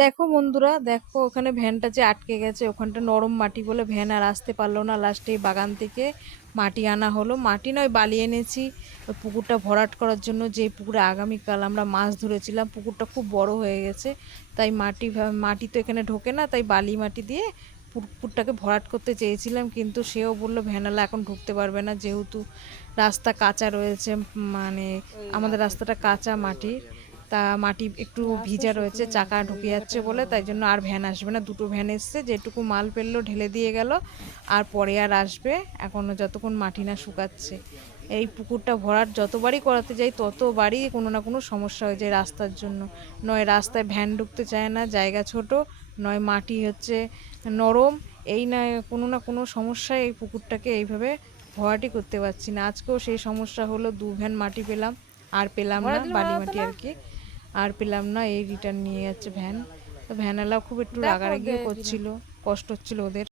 দেখো বন্ধুরা, দেখো ওখানে ভ্যানটা যে আটকে গেছে, ওখানটা নরম মাটি বলে ভ্যান আর আসতে পারলো না। লাস্টে বাগান থেকে মাটি আনা হলো, মাটি নয় বালি এনেছি ওই পুকুরটা ভরাট করার জন্য। যে পুকুরে আগামীকাল আমরা মাছ ধরেছিলাম, পুকুরটা খুব বড় হয়ে গেছে, তাই মাটি তো এখানে ঢোকে না, তাই বালি মাটি দিয়ে পুকুরটাকে ভরাট করতে চেয়েছিলাম, কিন্তু সেও বললো ভ্যানালা এখন ঢুকতে পারবে না, যেহেতু রাস্তা কাঁচা রয়েছে। মানে আমাদের রাস্তাটা কাঁচা মাটির, তা মাটি একটু ভিজা রয়েছে, চাকা ঢুকে যাচ্ছে বলে, তাই জন্য আর ভ্যান আসবে না। দুটো ভ্যান এসছে, যেটুকু মাল ফেললো ঢেলে দিয়ে গেল, আর পরে আর আসবে এখনও যতক্ষণ মাটি না শুকাচ্ছে। এই পুকুরটা ভরাট যতবারই করাতে যাই ততবারই কোনো না কোনো সমস্যা হয়ে যায় রাস্তার জন্য। নয় রাস্তায় ভ্যান ঢুকতে চায় না, জায়গা ছোট, নয় মাটি হচ্ছে নরম, এই না কোনো না কোনো সমস্যায় এই পুকুরটাকে এইভাবে ভরাটই করতে পারছি না। আজকেও সেই সমস্যা হলো, 2 ভ্যান মাটি পেলাম, আর পেলাম না বালি মাটি আর কি, আর পেলাম না, এই রিটার্ন নিয়ে যাচ্ছে ভ্যান। তো ভ্যানওয়ালা খুব একটু রাগারাগিও করছিল, কষ্ট হচ্ছিল ওদের।